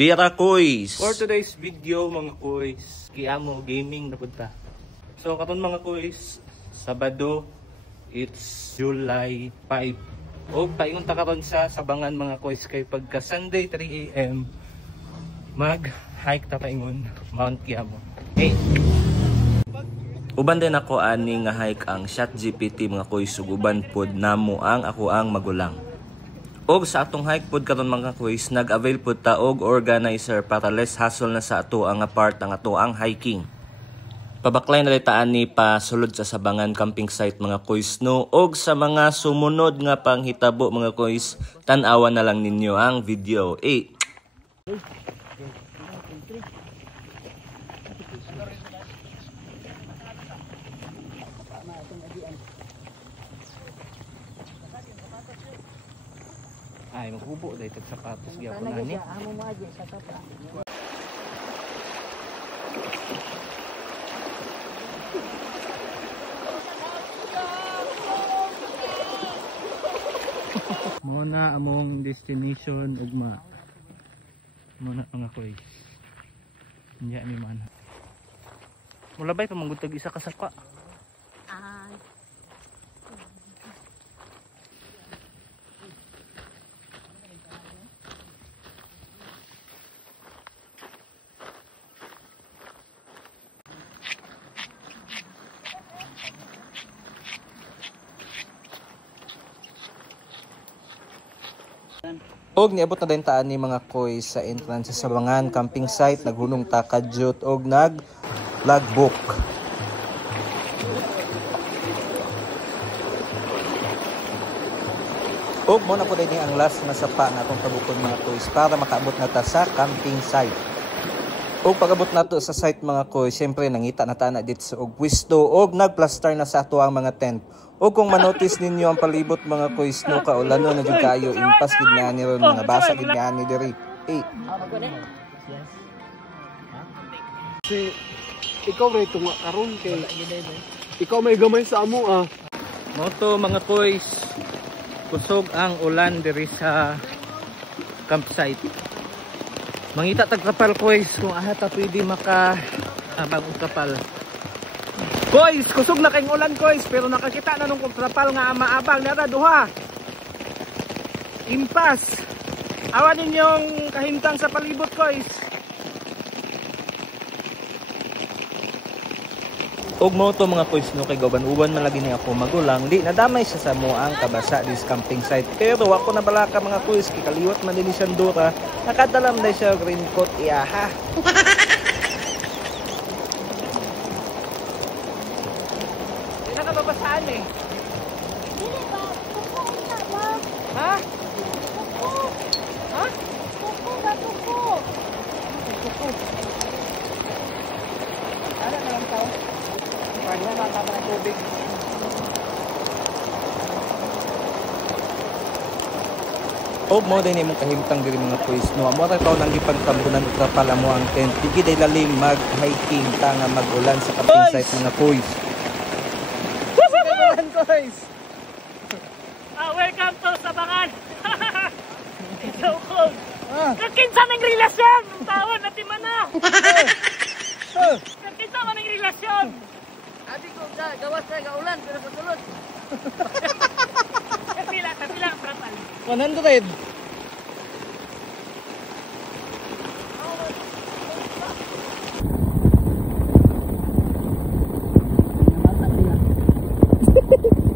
Bira Koys. For today's video mga Koys, Kiamo Gaming na punta. So karon mga Koys, Sabado, it's July 5. O paingon ta karon sa Sabangan mga Koys kay pagka Sunday 3 AM mag-hike ta paingon Mount Kiamo. Hey. Uban din ako ani nga hike ang ChatGPT mga Koys, ug uban pod namo ang ako ang magulang. Og sa atong hike pod karon mga Koys, nag-avail pod ta og organizer para less hassle na sa ato ang part ang ato ang hiking. Pabaklay na litaan ni pa sulod sa Sabangan camping site mga Koys no, og sa mga sumunod nga panghitabo mga Koys, tan-awan na lang ninyo ang video. Ay, maghubo dahil tag-sapatos gyapon ani. Amo mo aja sa tapa. Muna among destination ugma. Muna mga Koys. Nya ni man. Mula bay pamanggutag isa ka sapa. Og niabot na din taan ni mga Koys sa entrance sa Sabangan camping site, naghunong ta kadyot og nag logbook. Og mo na po din ang last na sapa na atong tabukon mga Koys para makaabot na ta sa camping site. Og pag-abot nato sa site mga Koys, syempre nangita na ta na dito sa og pwesto og nagplaster na sa ato ang mga tent. O kung manotice ninyo ang palibot mga Koys no, kaulano na jud kayo, impas gid nga ni ron, mga basa gid nga ni diri. Si ikaw ray tunga karon kay ikaw may gamay sa amo Moto mga Koys, kusog ang ulan diri sa campsite. Mangita tag kapal Koys kung aha ta pwede maka bagong kapal. Koys, kusog na kayong ulan Koys, pero nakakita na nung kapal nga maabang nara duha. Impas. Awan ninyong kahintang sa palibot Koys. Og mo to mga Koys no, kay gaban-uban man lagi ni ako magulang, di nadamay siya sa mo ang kabasa dis camping site. Pero ako na balaka mga Koys, kay kaliwat man din siyang dura, nakadalam na siya raincoat iyaha. Babasaan eh. Dili ba? Tuko na ba? Ha? Tuko. Ha? Tuko ba tuko? Tuko. Ano na lang tao? Parang nakakaba ng tubig. Og mo din imong kahimtang diri mga Koys no, amo ra taw nang gipagtambunan ug pala mo ang tent. Digi day lalim mag-hiking ta nga mag-ulan sa camping site mga Koys. Koys. Welcome to Sabangan. Ikaw ko. Kakinsa ng relasyon. Tawon natin man na. Kakinsa man ng relasyon. Abi ko gawas sa gaulan pero patulod. Kapila ang prapal. 100.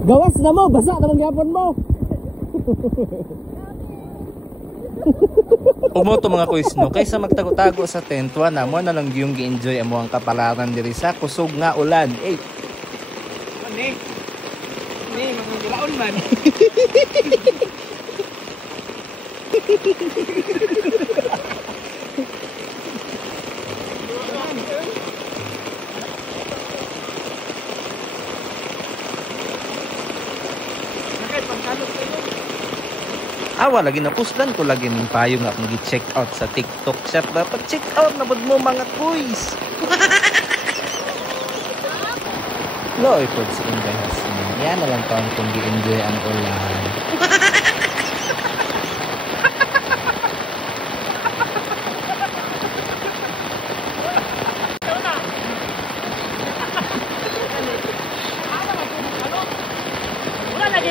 gawas na mo, basa na gapon mo. Umo to mga Koys no, kaysa magtago-tago sa tent, na mo na lang yung gi-enjoy amo ang kapalaran diri sa kusog nga ulan. Ni mga gilaon man. Awa lagi na puslan ko lagi ng payo nga akong gi-check out sa TikTok shop. Dapat check out na bud mo mga Koys. Loy po sa Inday Hasmin. Yan na lang taon kung gi-enjoy ang ulan.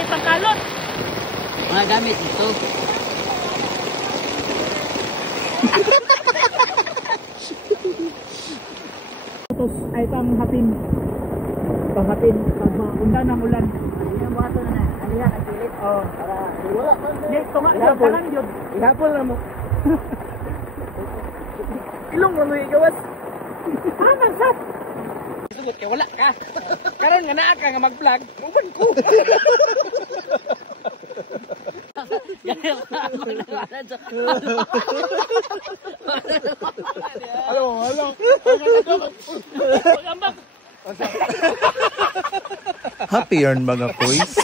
pangkalot. Mga gamit ito. Ay panghapin. Panghapin pag maundan ng ulan. Ano mo ato na? Ano yan ang pilit? Oh, para wala man. Yes, tunga lang yun. Ihapon na mo. Ilong mo igawat. Aman sat. Sugot kay wala ka. Karon nga naa ka nga mag-vlog, uban ko. Halo. Happy yarn mga kuys.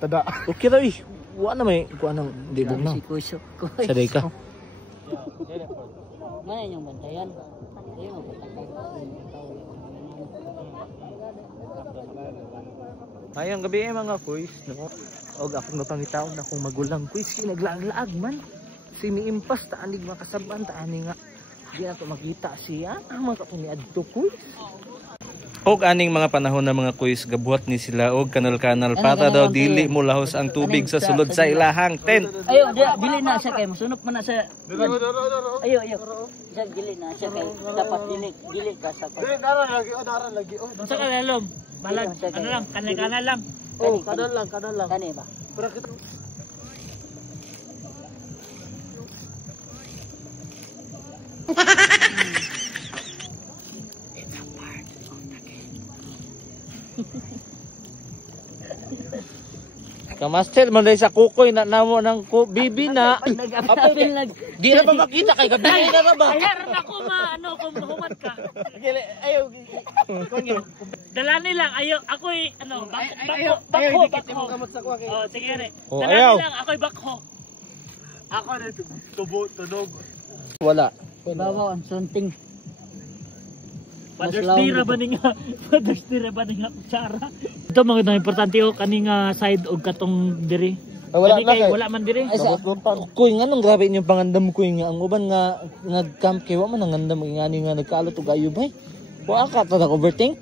Tada. Okay ra eh. Wa na may kuan nang dibog na. Saday ka. Mana yung bantayan? Mayang gabi mga kuys, no? Og akong napangitaw na akong magulang kuys, naglaag-laag man. Si miimpas ta anig makasaban ta ani nga. Di ato makita siya ang mga katong niadto kuys. Og aning mga panahon na mga kuys gabuhat ni sila og kanal-kanal para daw dili mo lahos ang tubig sa sulod sa ilahang tent. Ayo, dili na siya kay masunok man na siya. Ayo. Siya dili na siya kay dapat dili ka sa. Dara lagi. Sa kalalom. Balag, ano lang, kanal lang. Oh, kanal lang. Kani ba? Pero kita Kamaster mo dahil sa kukoy na namo ng bibi na. Di na ba makita kay gabi na ra ba? Ayaran ako kung mahumat ka. ayo. Dalani lang, ako'y bako. Kamot sa kuha kay. Oh, sige re. Oh, Dalani ayaw. lang, ako'y bako. Ako na tunog. Wala. Ibabaw ang sunting. Father's Day ra ba nga kutsara. Ito mga importante o kaning side og katong diri. Wala na kay. Wala man diri. Kuy nga nung grabe inyong pangandam kuy nga ang uban nga nag-camp kay wa man nangandam ngani nga nagkalot og ayo bay. Wa ka ta overthink.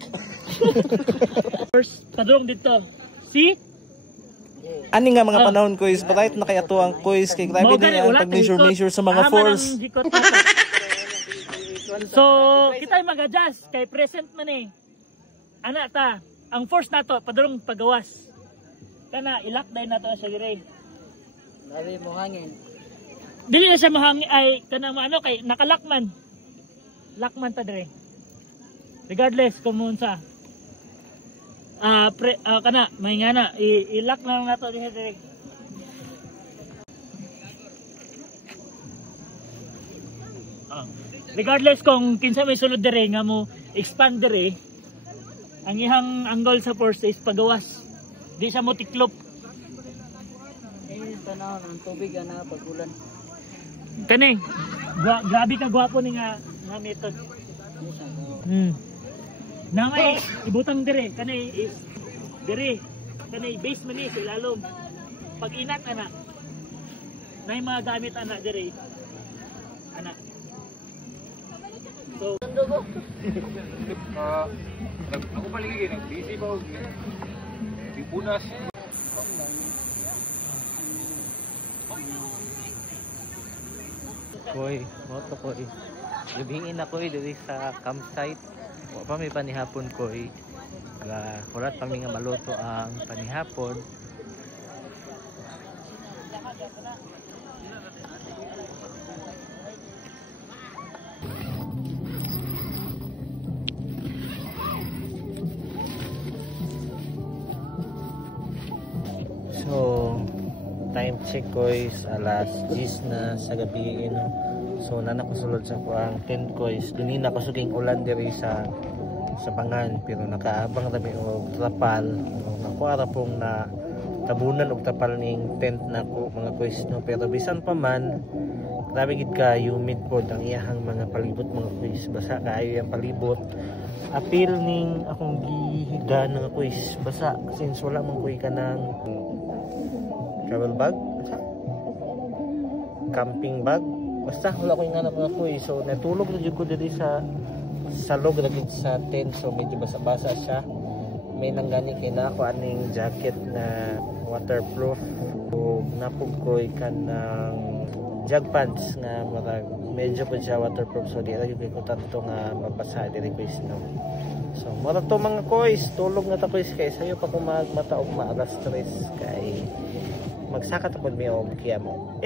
First padulong dito. See? Ani nga mga panahon kuy patayt na kay ato ang kuy kay grabe din ang pag-measure sa mga force. So, kita mag-adjust kay present man eh. Ana ta, ang force nato padulong pagawas. Kana ilak day nato sa dire. Labi mo hangin. Dili na siya mahangin ay kanang ano kay nakalakman. Lakman ta dire. Regardless kung unsa. Kana may ngana ilak na lang nato dire. Regardless kung kinsa may sulod dire nga mo expand dire, ang ihang angle sa force is pagawas. Di siya mo tiklop. Tanaw ng tubig ana pagulan. Kani, grabe ka gwapo ni nga method. Na may ibutang dire, kani dire, kani base man ni sa ilalom. Pag inat ana, nay mga gamit ana dire. Ana. So, Ako paligid busy ba og ipunas. Koy, moto koy. Gabingin ako diri sa campsite. Wa pa may panihapon koy. Kurat pa mi nga maluto ang panihapon. So, time check ko is alas 10 na sa gabi. So, nanakusulod sa kuang tent ko is ganina ko suging ulan diri sa bangan. Pero nakaabang kami og trapal. Nakuara pong na tabunan og tapal ning tent na ko mga kuis. No? Pero bisan pa man, grabe gid ka humid pod ang iyahang mga palibot mga kuis. Basa kaayo yung palibot. Apil ning akong gihiga ng kuis. Basa since wala mong kuy ka ng travel bag, camping bag, basta wala ko yung anak mga kuy. So natulog na ko dito sa log lagi sa tent. So medyo basa-basa siya, may nanggani kay na ako aning jacket na waterproof ug napugkoy kan ng jog pants nga murag medyo po siya waterproof, so di lagi ko tanto nga mabasa diri ko snow. So mura to mga koys, tulog na ta koys kay sayo pa ko magmataog maalas stress kay magsaka ta pud mi og kiya mo.